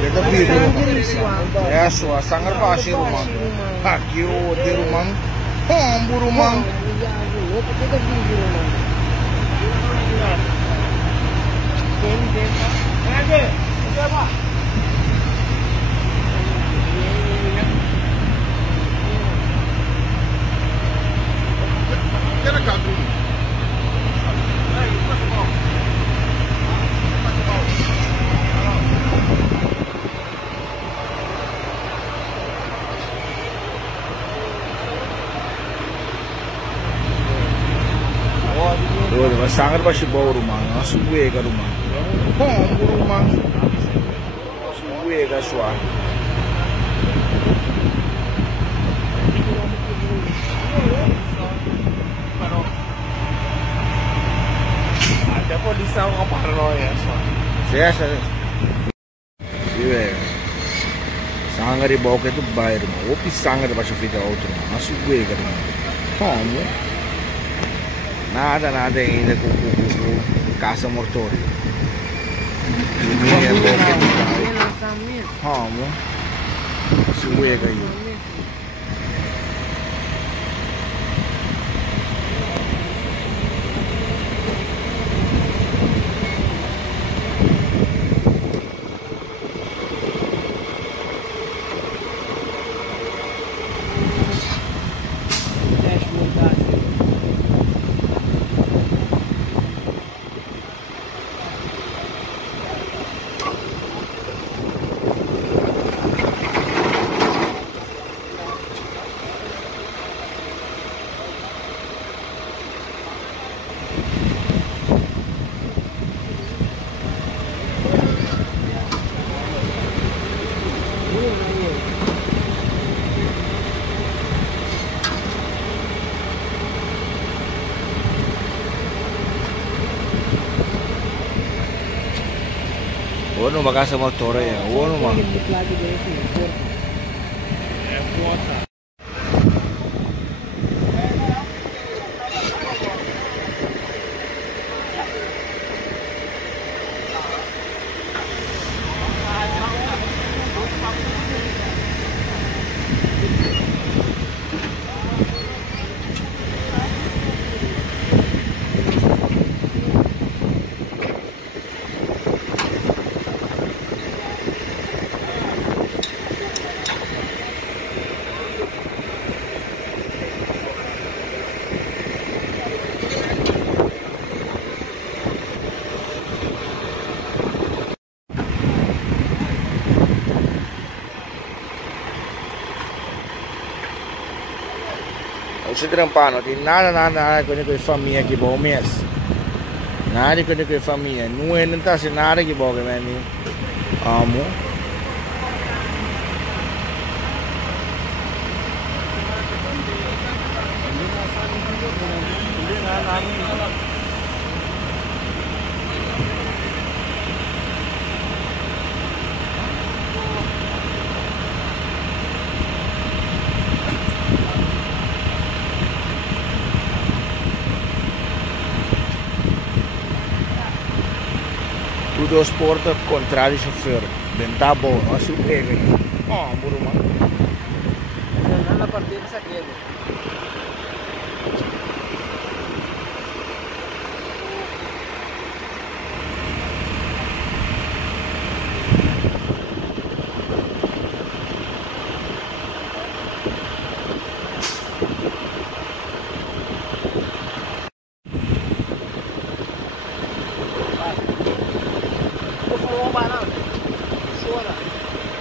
Kita biru rumah. Ya suah sangar pasi rumah. Haki di rumah. Hombu rumah. Sangat pasti bawa rumah, suwe ke rumah. Rumah, suwe ke suah. Ada polisi yang ngapar ya, saya. Suwe. Sangat dibawa ke itu bayar rumah. Opi sangat pasti video auto rumah, suwe ke rumah. Nada ainda com caça mortório. Ini é bom que vamos. Suega aí. Uno bagasa motore ya, uno mah. Se trampano, tem nada com a família que bom mês. Nada com a família. Não é não tá sem nada que bom que vem. Amo. Tudo os portas contrário chofer. Bem tá bom, não se pega aí. Oh, buruma. Não na partida essa aqui.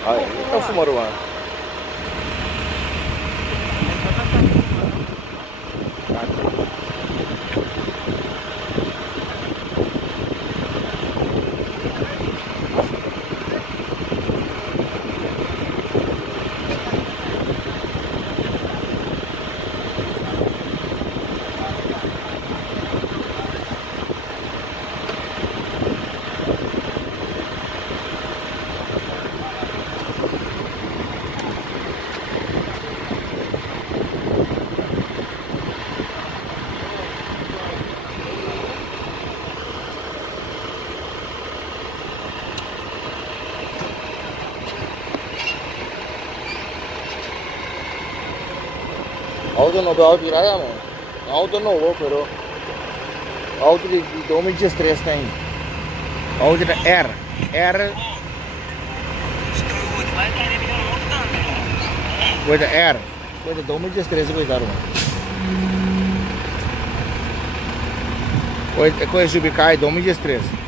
Ai, então fumaram lá. Auto non abbiamo tirata, ma auto nuovo però. Auto di 2013 tem. Auto da R. Coisa R. Coisa 2013 coisa arma. Coisa subicai 2013.